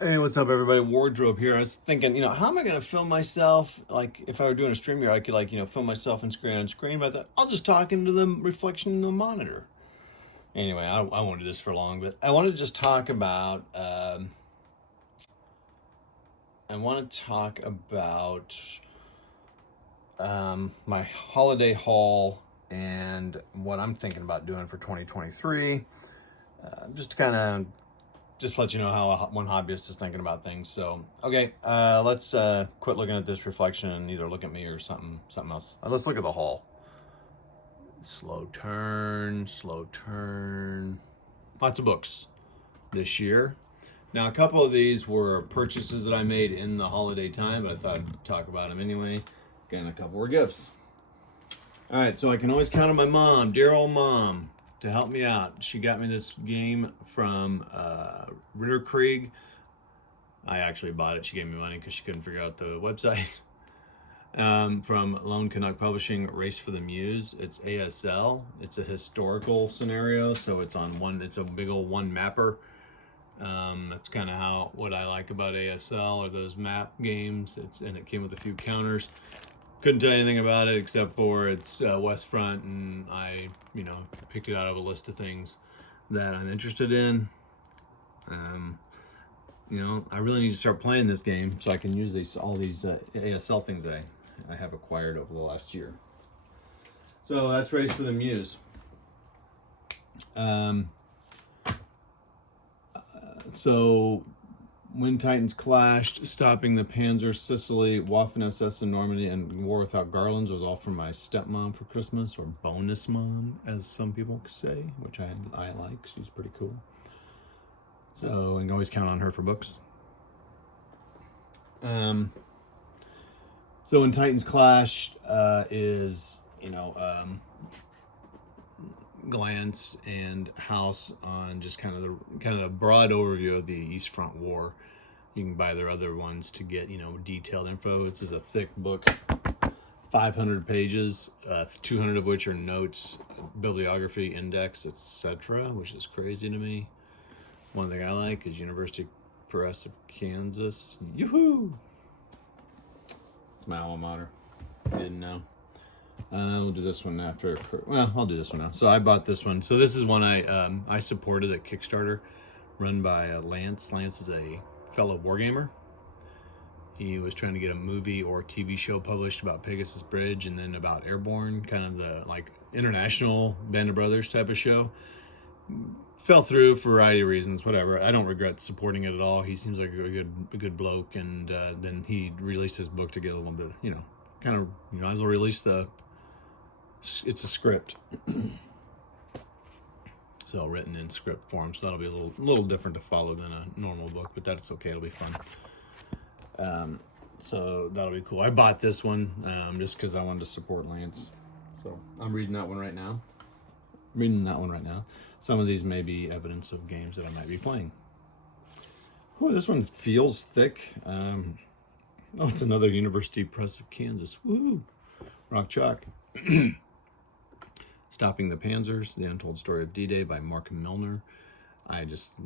Hey, what's up, everybody? Wardrobe here. I was thinking, how am I going to film myself? Like, if I were doing a stream here, I could, film myself and screen on screen, but I thought I'll just talk into the reflection in the monitor. Anyway, I won't do this for long, but I want to just talk about, my holiday haul and what I'm thinking about doing for 2023. Just to kind of just let you know how one hobbyist is thinking about things. So, okay, let's quit looking at this reflection and either look at me or something else. Let's look at the haul. Slow turn, slow turn. Lots of books this year. Now, a couple of these were purchases that I made in the holiday time, but I thought I'd talk about them anyway. Again, a couple were gifts. All right, so I can always count on my mom, dear old mom, to help me out. She got me this game from Ritter Krieg. I actually bought it. She gave me money because she couldn't figure out the website. From Lone Canuck Publishing, Race for the Muse. It's ASL. It's a historical scenario, so it's on one. It's a big old one mapper. That's kind of what I like about ASL or those map games. And it came with a few counters. Couldn't tell you anything about it except for it's West Front, and I, picked it out of a list of things that I'm interested in. I really need to start playing this game so I can use all these ASL things I have acquired over the last year. So that's Race for the Muse. So when Titans clashed, stopping the Panzer, Sicily, Waffen SS in Normandy, and War Without Garlands was all from my stepmom for Christmas, or bonus mom, as some people say, which I like. She's pretty cool. So I can always count on her for books. So when Titans Clash is, glance and house on just kind of the broad overview of the East Front War. You can buy their other ones to get detailed info. This is a thick book, 500 pages, 200 of which are notes, bibliography, index, etc., which is crazy to me. One thing I like is University Press of Kansas. Yoo-hoo! It's my alma mater. Didn't know. We'll do this one after. Well, I'll do this one now. So I bought this one. So this is one I supported at Kickstarter, run by Lance. Lance is a fellow wargamer. He was trying to get a movie or TV show published about Pegasus Bridge and then about Airborne, kind of the international Band of Brothers type of show. Fell through for a variety of reasons, whatever. I don't regret supporting it at all. He seems like a good bloke, and then he released his book to get a little bit, might as well release it's a script. So written in script form, so that'll be a little different to follow than a normal book, but that's okay. It'll be fun. So that'll be cool. I bought this one just because I wanted to support Lance. So I'm reading that one right now. Some of these may be evidence of games that I might be playing. Oh, this one feels thick. It's another University Press of Kansas. Woo! Rock Chalk. Stopping the Panzers, The Untold Story of D-Day by Mark Milner. I just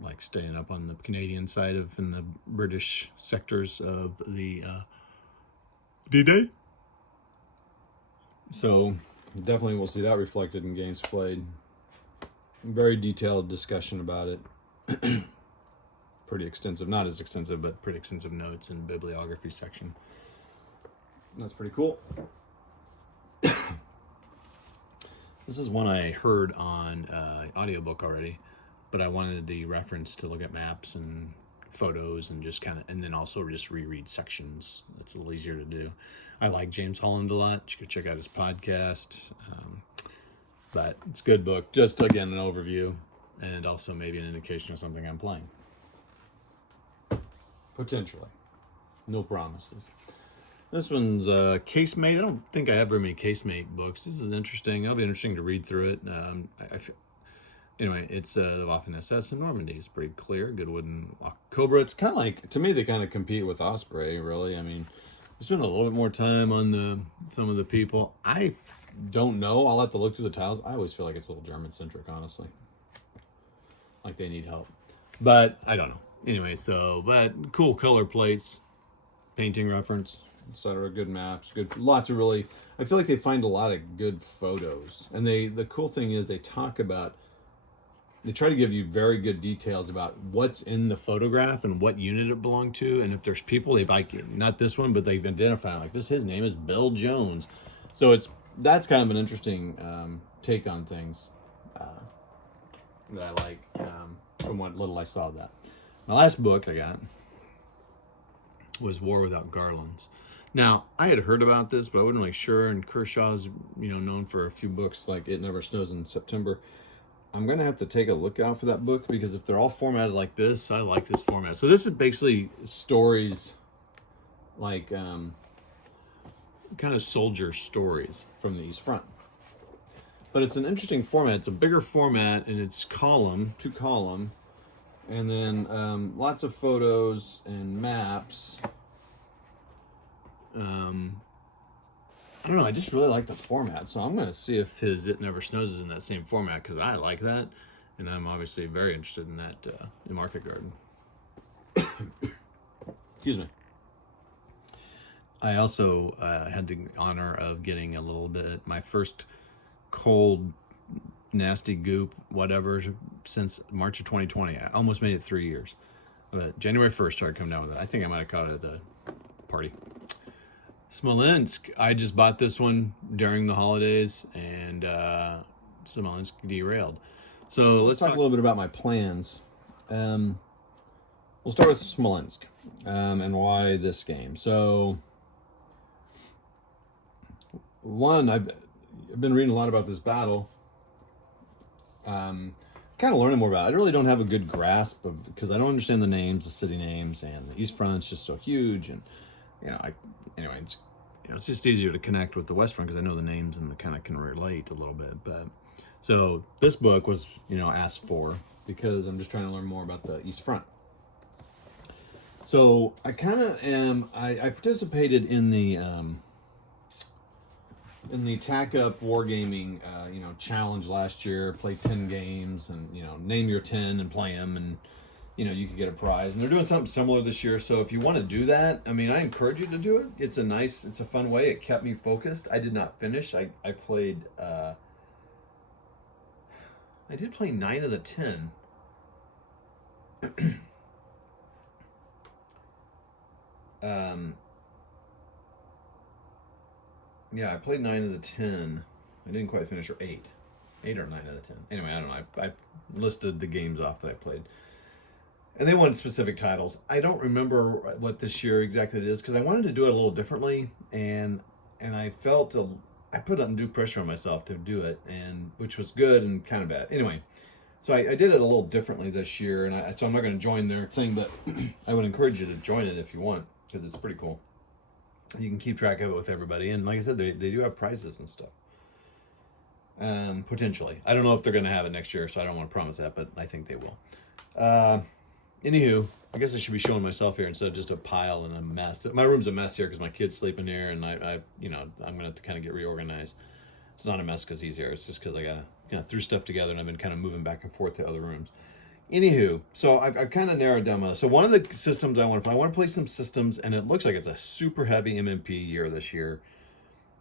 like staying up on the Canadian side in the British sectors of the D-Day. So definitely we'll see that reflected in games played. Very detailed discussion about it. Pretty extensive, not as extensive, but pretty extensive notes and bibliography section. That's pretty cool. This is one I heard on audiobook already, but I wanted the reference to look at maps and photos and just and then also just reread sections. It's a little easier to do. I like James Holland a lot. You could check out his podcast. But it's a good book. Just, again, an overview and also maybe an indication of something I'm playing. Potentially. No promises. This one's Casemate. I don't think I have very many Casemate books. This is interesting. It'll be interesting to read through it. Anyway, it's the Waffen SS in Normandy. It's pretty clear. Good wooden Cobra. It's kind of like, to me, they kind of compete with Osprey, really. I mean, we spend a little bit more time on some of the people. I don't know. I'll have to look through the tiles. I always feel like it's a little German-centric, honestly. Like they need help. But I don't know. anyway, so, but cool color plates, painting reference, etc. Good maps, good, lots of really, I feel like they find a lot of good photos. And the cool thing is they try to give you very good details about what's in the photograph and what unit it belonged to. And if there's people, they like, not this one, but they've identified like this, his name is Bill Jones. So that's kind of an interesting take on things that I like from what little I saw of that. My last book I got was War Without Garlands. Now, I had heard about this, but I wasn't really sure. And Kershaw's, known for a few books like It Never Snows in September. I'm going to have to take a look out for that book because if they're all formatted like this, I like this format. So this is basically stories like kind of soldier stories from the East Front. But it's an interesting format. It's a bigger format and it's two column, and then lots of photos and maps. I don't know. I just really like the format, so I'm going to see if his It Never Snows is in that same format because I like that, and I'm obviously very interested in that in Market Garden. Excuse me. I also had the honor of getting a little bit my first cold, nasty goop, whatever, since March of 2020. I almost made it 3 years, but January 1st started coming down with it. I think I might have caught it at the party. Smolensk, I just bought this one during the holidays, and Smolensk derailed. So let's talk a little bit about my plans. We'll start with Smolensk and why this game. So, one, I've been reading a lot about this battle. Kind of learning more about it. I really don't have a good grasp of, because I don't understand the names, the city names, and the East Front's just so huge, and it's just easier to connect with the West Front because I know the names and kind of can relate a little bit. But so this book was asked for because I'm just trying to learn more about the East Front. So I kind of am. I participated in the Tack Up Wargaming challenge last year. Played 10 games and name your 10 and play them, and you could get a prize. And they're doing something similar this year. So if you want to do that, I encourage you to do it. It's a fun way. It kept me focused. I did not finish. I played, I did play 9 of the 10. Yeah, I played 9 of the 10. I didn't quite finish, or 8 or 9 out of 10. Anyway, I don't know. I listed the games off that I played. And they won specific titles. I don't remember what this year exactly it is because I wanted to do it a little differently, and I felt I put undue pressure on myself to do it, and which was good and kind of bad. Anyway, so I did it a little differently this year, and so I'm not going to join their thing, but I would encourage you to join it if you want because it's pretty cool. You can keep track of it with everybody, and like I said, they do have prizes and stuff. Potentially, I don't know if they're going to have it next year, so I don't want to promise that, but I think they will. Anywho, I guess I should be showing myself here instead of just a pile and a mess. My room's a mess here because my kid's sleeping here, and I'm gonna have to kind of get reorganized. It's not a mess because he's here. It's just because I gotta kind of threw stuff together, and I've been kind of moving back and forth to other rooms. Anywho, so I've kind of narrowed down so one of the systems I want to play some systems, and it looks like it's a super heavy MMP year this year.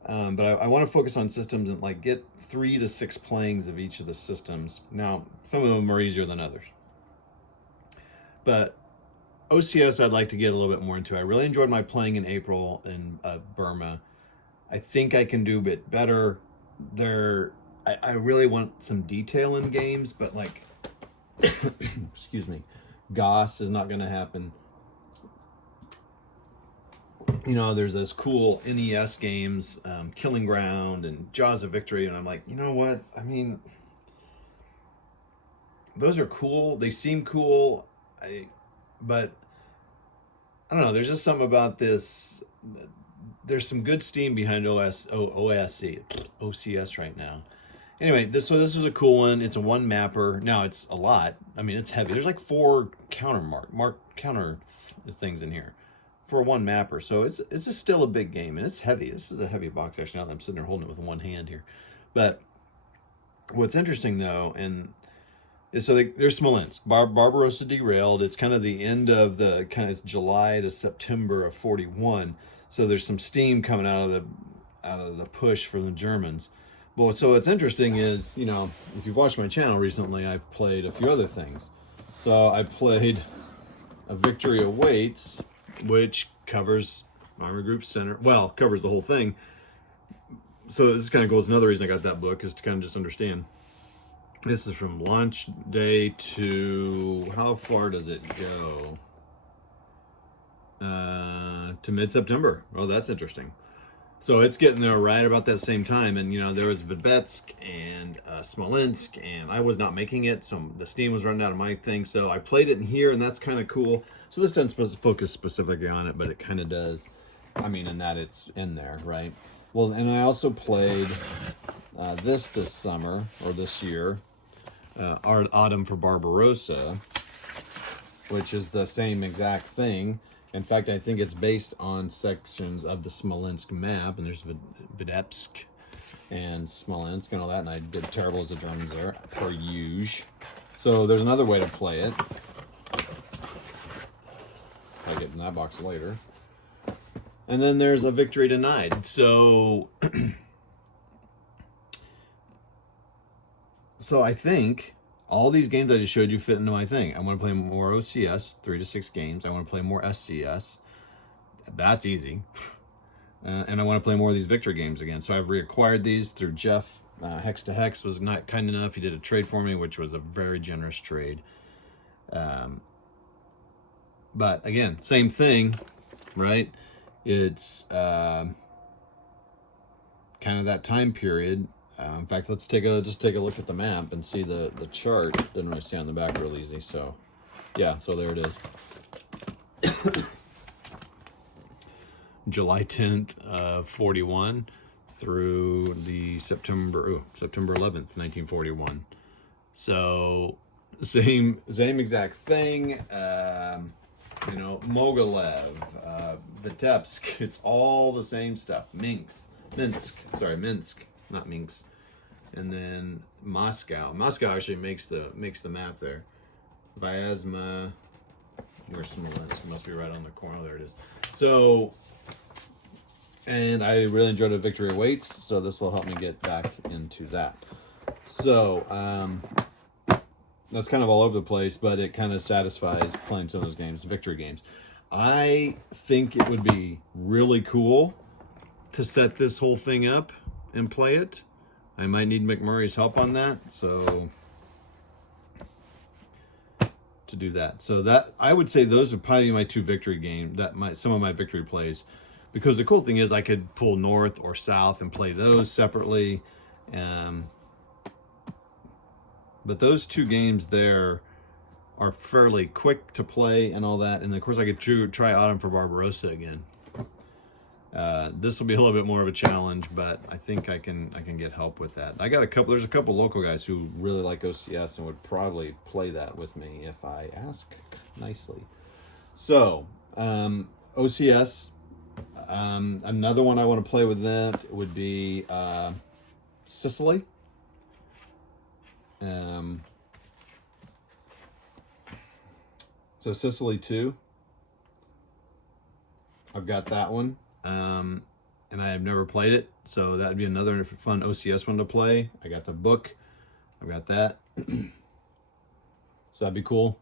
But I want to focus on systems and like get 3 to 6 playings of each of the systems. Now, some of them are easier than others. But OCS I'd like to get a little bit more into. I really enjoyed my playing in April in Burma. I think I can do a bit better. I really want some detail in games, but like, excuse me, Goss is not going to happen. There's those cool NES games, Killing Ground and Jaws of Victory, and I'm like, you know what? Those are cool. They seem cool. But I don't know. There's just something about this. There's some good steam behind OCS right now. Anyway, this was a cool one. It's a 1 mapper. Now it's a lot. It's heavy. There's like 4 counter things in here for a 1 mapper. So it's just still a big game, and it's heavy. This is a heavy box actually. Now that I'm sitting there holding it with one hand here, but what's interesting though, and So there's Smolensk. Barbarossa derailed. It's kind of the end of the kind of July to September of 41. So there's some steam coming out of the push from the Germans. Well, so what's interesting is, you know, if you've watched my channel recently, I've played a few other things. So I played A Victory Awaits, which covers Army Group Center. Well, covers the whole thing. So this is kind of cool. It's another reason I got that book, is to kind of just understand. This is from launch day to, how far does it go? To mid-September. Oh, that's interesting. So it's getting there right about that same time. And, you know, there was Vitebsk and Smolensk, and I was not making it. So the steam was running out of my thing. So I played it in here, and that's kind of cool. So this doesn't supposed to focus specifically on it, but it kind of does. I mean, in that it's in there, right? Well, and I also played this summer, or this year, Autumn for Barbarossa, which is the same exact thing. In fact, I think it's based on sections of the Smolensk map, and there's Vitebsk and Smolensk and all that, and I did terrible as the Germans there, per usual. So there's another way to play it. I'll get in that box later. And then there's A Victory Denied. So, so I think all these games I just showed you fit into my thing. I want to play more OCS, 3 to 6 games. I want to play more SCS. That's easy. And I want to play more of these victory games again. So I've reacquired these through Jeff. Hex to Hex was not kind enough. He did a trade for me, which was a very generous trade. But again, same thing, right? It's kind of that time period. In fact, let's just take a look at the map and see the chart. Didn't really see on the back real easy. So, yeah, so there it is. July 10th, 41 through the September 11th, 1941. So, same exact thing. You know, Mogilev, Vitebsk, it's all the same stuff. Minsk, not Minsk. And then Moscow. Moscow actually makes the map there. Vyazma, where's Smolensk? Must be right on the corner. There it is. So, and I really enjoyed A Victory Awaits, so this will help me get back into that. So, that's kind of all over the place, but it kind of satisfies playing some of those games, victory games. I think it would be really cool to set this whole thing up and play it. I might need McMurray's help on that, so to do that. So that, I would say those are probably my 2 victory games, some of my victory plays, because the cool thing is I could pull north or south and play those separately. But those 2 games there are fairly quick to play and all that. And of course I could try Autumn for Barbarossa again. This will be a little bit more of a challenge, but I think I can get help with that. There's a couple local guys who really like OCS and would probably play that with me if I ask nicely. So, OCS, another one I want to play with that would be Sicily. So Sicily 2. I've got that one. And I have never played it, so that'd be another fun OCS one to play. I got the book. I've got that. So that'd be cool.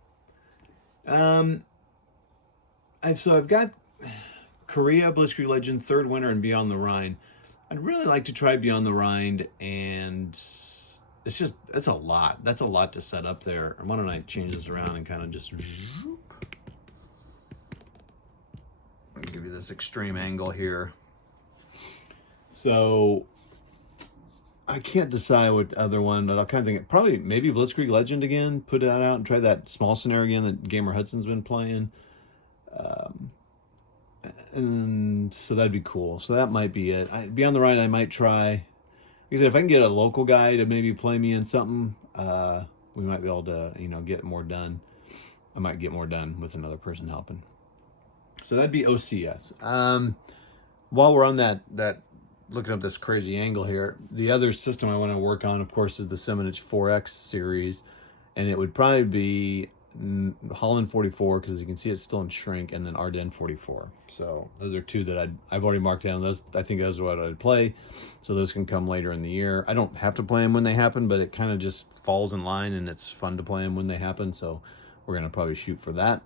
I've got Korea, Blitzkrieg Legend, Third Winter, and Beyond the Rhine. I'd really like to try Beyond the Rhine, and it's a lot. That's a lot to set up there. Why don't I change this around and kind of just give you this extreme angle here. So I can't decide what other one, but I'll kind of think probably maybe Blitzkrieg Legend again. Put that out and try that small scenario again that Gamer Hudson's been playing. And so that'd be cool. So that might be it. Beyond the Rhine, I might try. Like I said, if I can get a local guy to maybe play me in something, we might be able to, get more done. I might get more done with another person helping. So that'd be OCS. While we're on that looking up this crazy angle here, the other system I want to work on, of course, is the Seminich 4X series. and it would probably be Holland 44, because you can see it's still in shrink, and then Ardennes 44. So those are two that I've already marked down. Those, I think those are what I'd play. So those can come later in the year. I don't have to play them when they happen, but it kind of just falls in line, and it's fun to play them when they happen. So we're gonna probably shoot for that.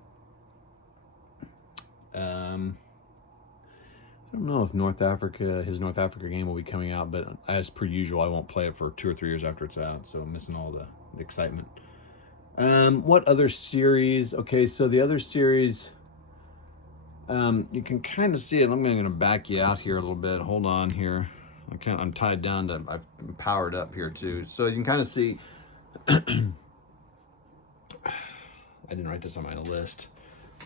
I don't know if his North Africa game will be coming out, but as per usual, I won't play it for 2 or 3 years after it's out. So I'm missing all the excitement. What other series? Okay, so the other series, you can kind of see it. I'm going to back you out here a little bit. Hold on here. I'm tied down to, I'm powered up here too. So you can kind of see, I didn't write this on my list.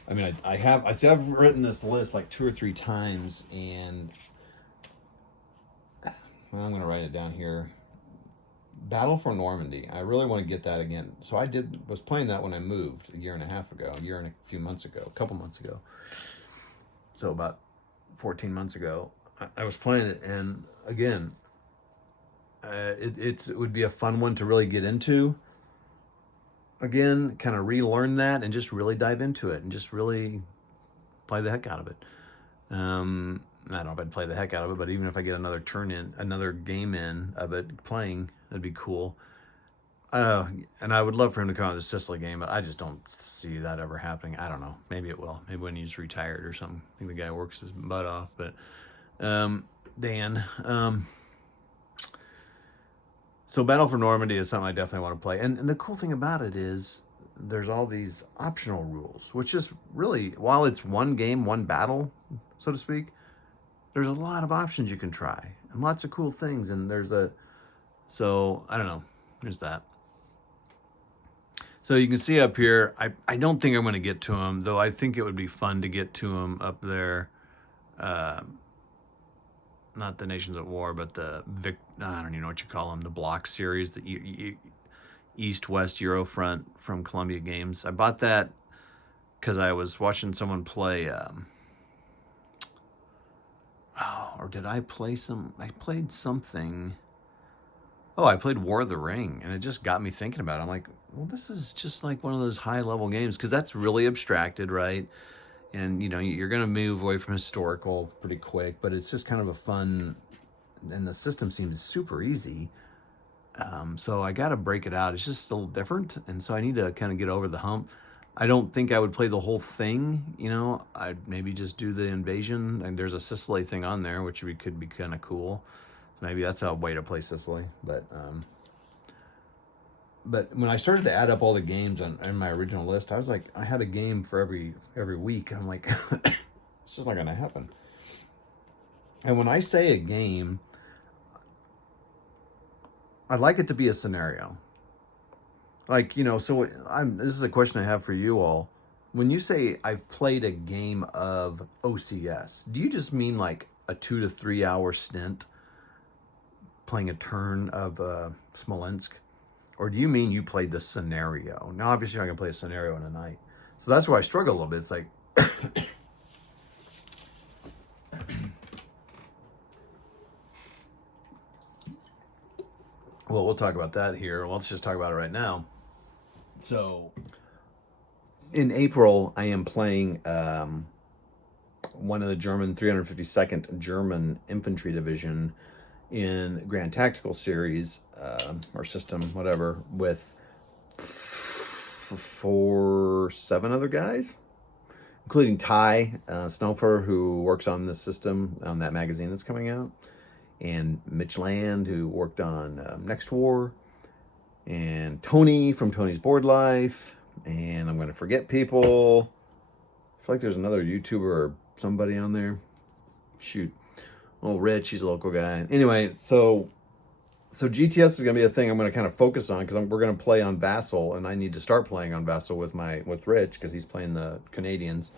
I mean, I've written this list like 2 or 3 times, and well, I'm going to write it down here. Battle for Normandy. I really want to get that again. So was playing that when I moved a year and a few months ago, a couple months ago. So about 14 months ago, I was playing it, and again, it would be a fun one to really get into. Again, kind of relearn that and just really dive into it and just really play the heck out of it. I don't know if I'd play the heck out of it, but even if I get another game in of it playing, that'd be cool. And I would love for him to come out with a Sicily game, but I just don't see that ever happening. I don't know. Maybe it will. Maybe when he's retired or something. I think the guy works his butt off. But Dan. So Battle for Normandy is something I definitely want to play. And the cool thing about it is there's all these optional rules, which is really, while it's one game, one battle, so to speak, there's a lot of options you can try and lots of cool things. And so I don't know, there's that. So you can see up here, I don't think I'm going to get to him, though I think it would be fun to get to him up there. Not the Nations at War, but I don't even know what you call them, the block series, the East-West Eurofront from Columbia Games. I bought that because I was watching someone play, or did I play I played something. Oh, I played War of the Ring, and it just got me thinking about it. I'm like, well, this is just like one of those high-level games, because that's really abstracted, right? And, you're going to move away from historical pretty quick, but it's just kind of a fun, and the system seems super easy. So I got to break it out. It's just a little different, and so I need to kind of get over the hump. I don't think I would play the whole thing, I'd maybe just do the invasion, and there's a Sicily thing on there, which could be kind of cool. Maybe that's a way to play Sicily, but when I started to add up all the games on my original list, I was like, I had a game for every week. And I'm like, it's just not going to happen. And when I say a game, I'd like it to be a scenario. Like, so this is a question I have for you all. When you say I've played a game of OCS, do you just mean like a 2 to 3 hour stint playing a turn of Smolensk? Or do you mean you played the scenario? Now, obviously, you're not going to play a scenario in a night. So that's why I struggle a little bit. It's like, well, we'll talk about that here. Well, let's just talk about it right now. So, in April, I am playing one of the German 352nd German Infantry Division in Grand Tactical Series, or system, whatever, with 7 other guys, including Ty Snowfer, who works on this system, on that magazine that's coming out, and Mitch Land, who worked on Next War, and Tony from Tony's Board Life, and I'm going to forget people. I feel like there's another YouTuber or somebody on there. Shoot. Well, Rich, he's a local guy. Anyway, so GTS is going to be a thing I'm going to kind of focus on, because we're going to play on Vassal, and I need to start playing on Vassal with Rich, because he's playing the Canadians,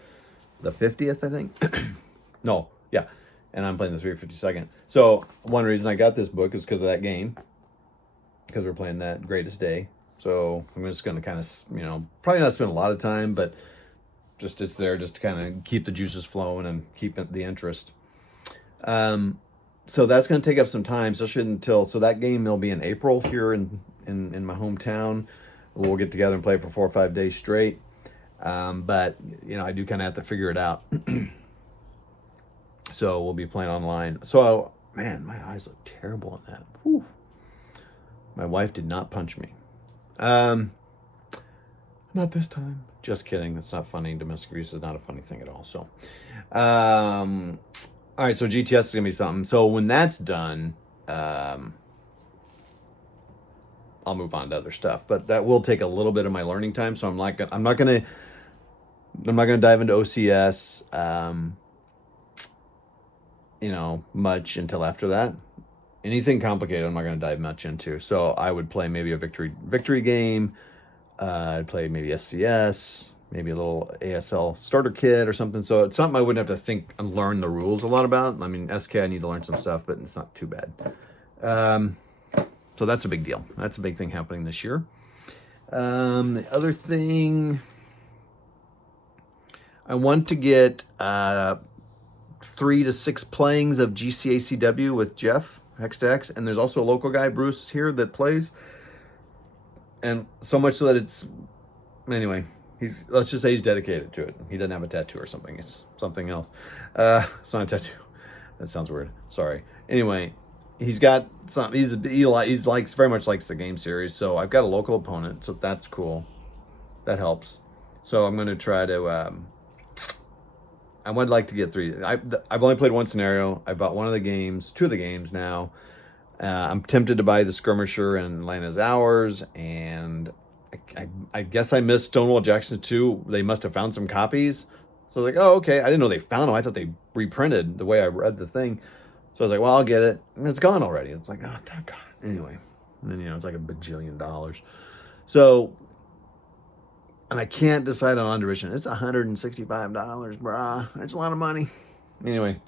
the 50th, I think. No, yeah, and I'm playing the 352nd. So one reason I got this book is because of that game, because we're playing that Greatest Day. So I'm just going to kind of, probably not spend a lot of time, but just it's there just to kind of keep the juices flowing and keep the interest. So that's going to take up some time, especially so that game will be in April here in my hometown. we'll get together and play for 4 or 5 days straight. But I do kind of have to figure it out. So we'll be playing online. So, man, my eyes look terrible in that. Whew. My wife did not punch me. Not this time. Just kidding. That's not funny. Domestic abuse is not a funny thing at all. So, all right. So GTS is gonna be something. So when that's done, I'll move on to other stuff. But that will take a little bit of my learning time. So I'm not gonna dive into OCS. Much until after that. Anything complicated, I'm not going to dive much into. So I would play maybe a victory game. I'd play maybe SCS, maybe a little ASL starter kit or something. So it's something I wouldn't have to think and learn the rules a lot about. I mean, SK, I need to learn some stuff, but it's not too bad. So that's a big deal. That's a big thing happening this year. The other thing, I want to get 3 to 6 playings of GCACW with Jeff Hex to Hex, and there's also a local guy, Bruce, here that plays, and so much so that it's, anyway, let's just say he's dedicated to it. He doesn't have a tattoo or something. It's something else. It's not a tattoo. That sounds weird. Sorry. Anyway, he's got some. He likes very much likes the game series. So I've got a local opponent, so that's cool. That helps. So I'm going to try to. I would like to get 3. I've only played one scenario. I bought 2 of the games now. I'm tempted to buy the Skirmisher and Atlanta's Hours, and I guess I missed Stonewall Jackson 2. They must have found some copies. So I was like, oh, okay. I didn't know they found them. I thought they reprinted the way I read the thing. So I was like, well, I'll get it. And it's gone already. It's like, oh, God. Anyway. And then, it's like $1 bajillion. So... And I can't decide on undervision. It's $165, brah. That's a lot of money. Anyway.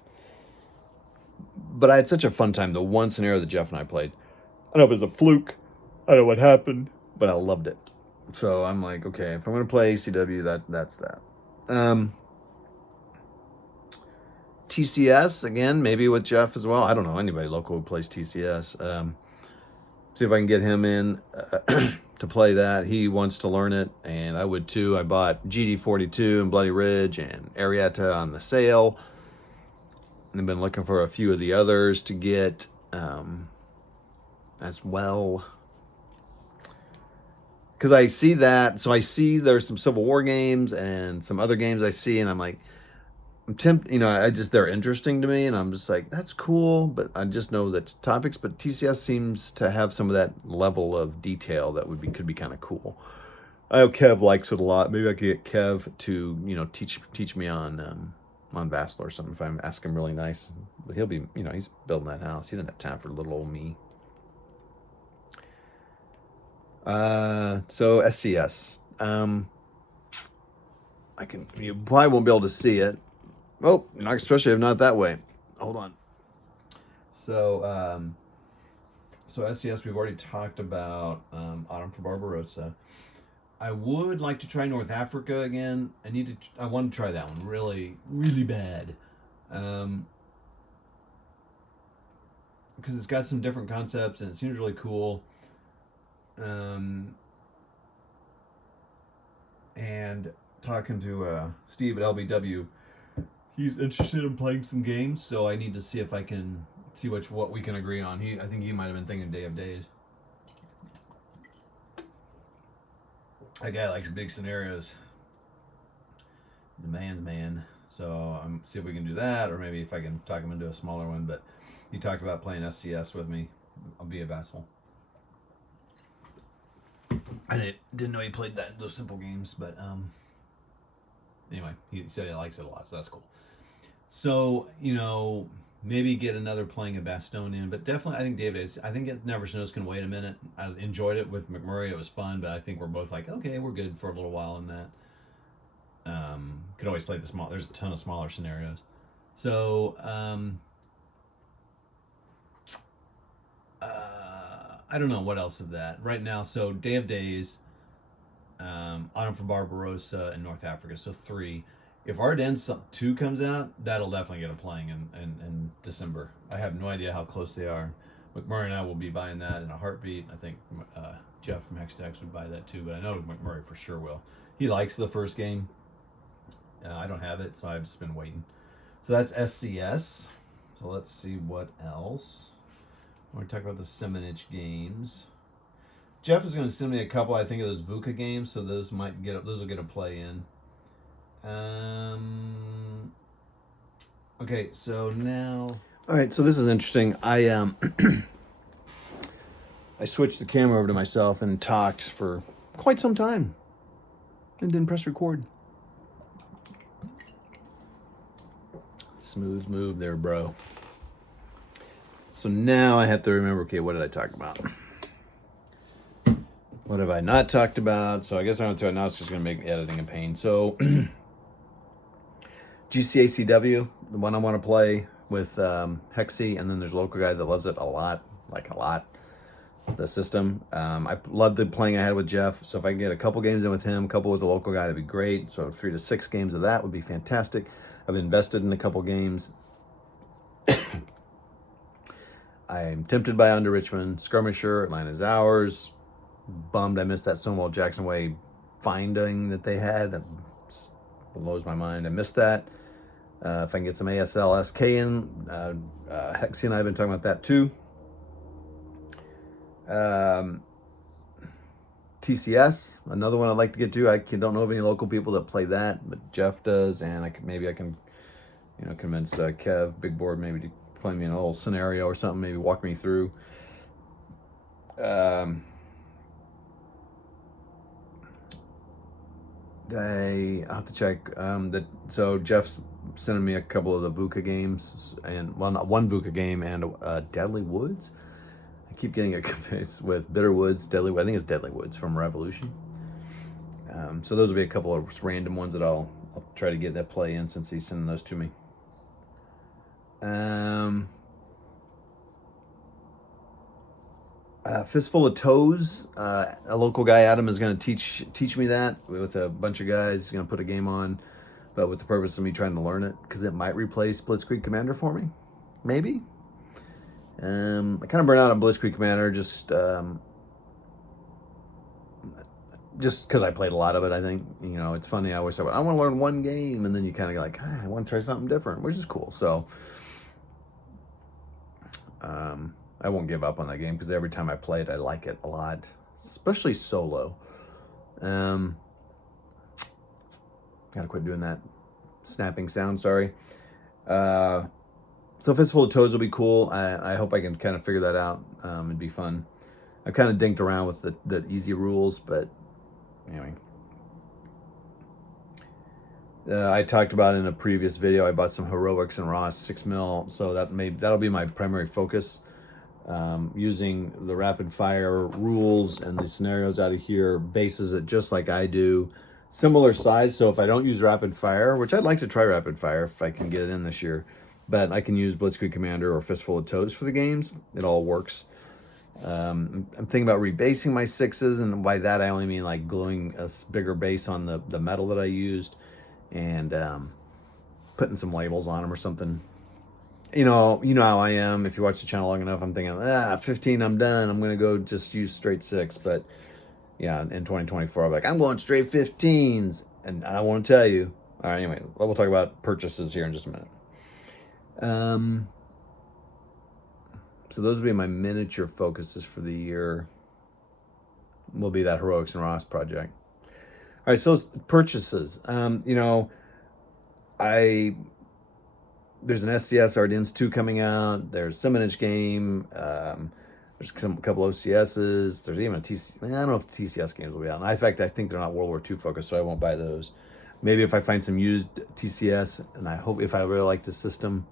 But I had such a fun time. The one scenario that Jeff and I played. I don't know if it was a fluke. I don't know what happened. But I loved it. So I'm like, okay, if I'm going to play ACW, that's that. TCS, again, maybe with Jeff as well. I don't know anybody local who plays TCS. See if I can get him in to play that. He wants to learn it, and I would too. I bought GD42 and Bloody Ridge and Arietta on the sale. And I've been looking for a few of the others to get as well. Because I see that. So I see there's some Civil War games and some other games I see, and I'm like, I'm tempted, they're interesting to me, and I'm just like, that's cool, but I just know that's topics. But TCS seems to have some of that level of detail that could be kind of cool. I know Kev likes it a lot. Maybe I could get Kev to teach me on Vassal or something if I ask him really nice. But he'll be he's building that house. He doesn't have time for little old me. So SCS. You probably won't be able to see it. Oh, especially if not that way. Hold on. So SCS, we've already talked about Autumn for Barbarossa. I would like to try North Africa again. I want to try that one really, really bad. Because it's got some different concepts and it seems really cool. And talking to Steve at LBW, he's interested in playing some games, so I need to see if I can see what we can agree on. I think he might have been thinking Day of Days. That guy likes big scenarios. The man's man. So I'm see if we can do that, or maybe if I can talk him into a smaller one. But he talked about playing SCS with me. I'll be a vassal. I didn't know he played those simple games, but anyway, he said he likes it a lot, so that's cool. So, maybe get another playing of Bastogne in, but definitely I think David, I think it Never Snows can wait a minute. I enjoyed it with McMurray. It was fun, but I think we're both like, okay, we're good for a little while in that. Could always play there's a ton of smaller scenarios. So, I don't know what else of that right now. So Day of Days, Autumn for Barbarossa, and North Africa. So 3. If Ardennes 2 comes out, that'll definitely get a playing in December. I have no idea how close they are. McMurray and I will be buying that in a heartbeat. I think Jeff from Hexdex would buy that too, but I know McMurray for sure will. He likes the first game. I don't have it, so I've just been waiting. So that's SCS. So let's see what else. We're talking about the Simonich games. Jeff is going to send me a couple, I think, of those VUCA games, so those will get a play in. Okay, so now. All right, so this is interesting. I I switched the camera over to myself and talked for quite some time, and didn't press record. Smooth move there, bro. So now I have to remember, okay, what did I talk about? What have I not talked about? So I guess I'm going to do it now. It's just going to make editing a pain. So GCACW, the one I want to play with Hexy, and then there's a local guy that loves it a lot, like a lot, the system. I love the playing I had with Jeff. So if I can get a couple games in with him, a couple with the local guy, that'd be great. So 3 to 6 games of that would be fantastic. I've invested in a couple games. I'm tempted by Under Richmond, Skirmisher, Atlanta's Ours. Bummed I missed that Stonewall Jackson Way finding that they had. That blows my mind. I missed that. If I can get some ASL SK in, Hexy and I have been talking about that too. TCS, another one I'd like to get to. I don't know of any local people that play that, but Jeff does, and I can convince Kev, Big Board, maybe to play me in a little scenario or something, maybe walk me through. I'll have to check. So Jeff's sending me a couple of the VUCA games, and well, not one VUCA game, and Deadly Woods. I keep getting it confused with Bitter Woods, Deadly. I think it's Deadly Woods from Revolution. So those will be a couple of random ones that I'll try to get that play in since he's sending those to me. Fistful of Toes. A local guy, Adam, is going to teach me that with a bunch of guys. He's going to put a game on, but with the purpose of me trying to learn it, because it might replace Blitzkrieg Commander for me. Maybe. I kind of burn out on Blitzkrieg Commander just because I played a lot of it. I think, it's funny. I always say, I want to learn one game, and then you kind of go like, I want to try something different, which is cool. So I won't give up on that game because every time I play it, I like it a lot, especially solo. Gotta quit doing that snapping sound, sorry. So Fistful of Toes will be cool. I hope I can kind of figure that out. It'd be fun. I've kind of dinked around with the easy rules, but anyway. I talked about in a previous video, I bought some Heroics and Ross 6mm, so that'll be my primary focus. Using the rapid fire rules and the scenarios out of here, bases it just like I do. Similar size, so if I don't use rapid fire, which I'd like to try rapid fire if I can get it in this year, but I can use Blitzkrieg Commander or Fistful of Toes for the games. It all works. I'm thinking about rebasing my 6s, and by that I only mean like gluing a bigger base on the metal that I used, and putting some labels on them or something. You know how I am. If you watch the channel long enough, I'm thinking, 15, I'm done. I'm gonna go just use straight 6. But yeah, in 2024, I'm like, I'm going straight 15s, and I want to tell you. All right, anyway, we'll talk about purchases here in just a minute. So those will be my miniature focuses for the year. Will be that Heroics and Ross project. All right, so purchases. There's an SCS Ardennes 2 coming out. There's Simonich game. There's a couple OCSs. There's even a TC. I don't know if TCS games will be out. In fact, I think they're not World War II focused, so I won't buy those. Maybe if I find some used TCS, and I hope if I really like the system.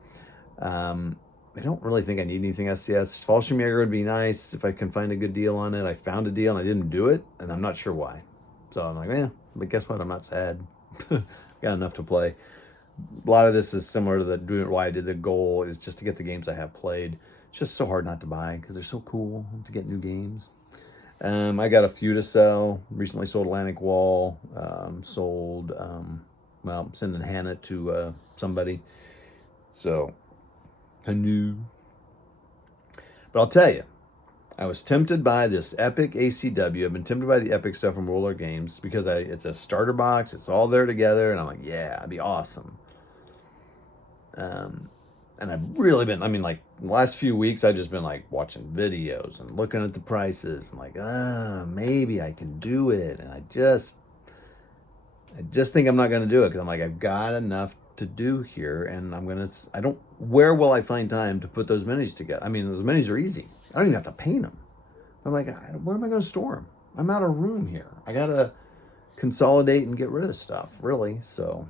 I don't really think I need anything SCS. Fallschirmjäger would be nice if I can find a good deal on it. I found a deal and I didn't do it, and I'm not sure why. So I'm like, but guess what? I'm not sad. Got enough to play. A lot of this is similar to why I did the goal, is just to get the games I have played. It's just so hard not to buy because they're so cool to get new games. I got a few to sell. Recently sold Atlantic Wall. Sending Hannah to somebody. So, I knew. But I'll tell you, I was tempted by this Epic ACW. I've been tempted by the Epic stuff from Roller Games because it's a starter box. It's all there together, and I'm like, yeah, it'd be awesome. And I've really been, I mean, like, the last few weeks, I've just been, like, watching videos and looking at the prices. And, like, maybe I can do it. And I just think I'm not going to do it because I'm like, I've got enough to do here. And where will I find time to put those minis together? I mean, those minis are easy. I don't even have to paint them. I'm like, where am I going to store them? I'm out of room here. I got to consolidate and get rid of this stuff, really. So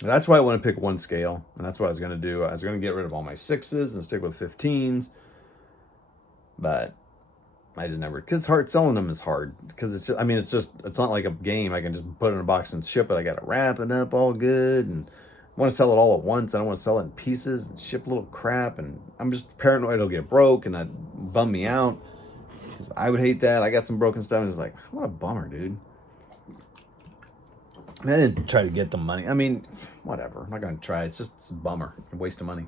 that's why I want to pick one scale, and that's what I was going to do. I was going to get rid of all my 6s and stick with 15s, but I just never, because it's hard. Selling them is hard, because it's just, I mean, it's not like a game. I can just put it in a box and ship it. I got to wrap it up all good, and I want to sell it all at once. I don't want to sell it in pieces and ship little crap, and I'm just paranoid it'll get broke, and that bum me out. I would hate that. I got some broken stuff, and it's like, what a bummer, dude. I mean, I didn't try to get the money. I mean, whatever. I'm not going to try. It's a bummer. A waste of money.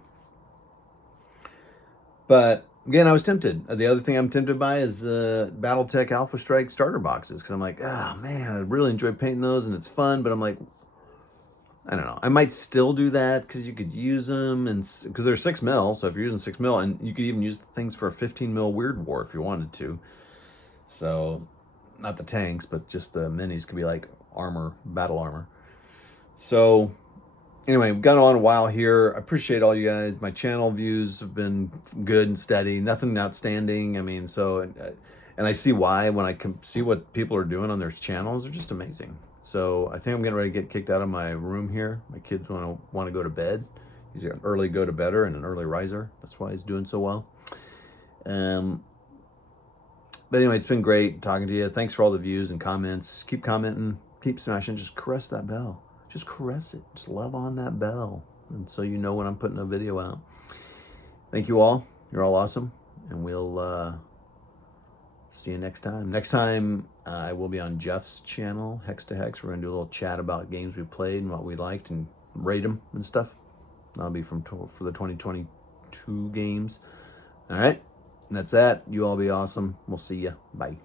But, again, I was tempted. The other thing I'm tempted by is BattleTech Alpha Strike starter boxes. Because I'm like, oh, man, I really enjoy painting those, and it's fun. But I'm like, I don't know. I might still do that because you could use them. Because they're 6 mil, so if you're using 6 mil, and you could even use things for a 15 mil Weird War if you wanted to. So, not the tanks, but just the minis could be like armor, battle armor. So anyway, we've gone on a while here. I appreciate all you guys. My channel views have been good and steady, nothing outstanding. I mean, so, and I see why when I can see what people are doing on their channels. They're just amazing. So I think I'm getting ready to get kicked out of my room here. My kids want to go to bed. He's an early go to bedder and an early riser. That's why he's doing so well. But anyway, it's been great talking to you. Thanks for all the views and comments. Keep commenting. Keep smashing. Just caress that bell. Just caress it. Just love on that bell. And so you know when I'm putting a video out. Thank you all. You're all awesome. And we'll see you next time. Next time, I will be on Jeff's channel, Hex to Hex. We're going to do a little chat about games we played and what we liked and rate them and stuff. That'll be for the 2022 games. All right. And that's that. You all be awesome. We'll see you. Bye.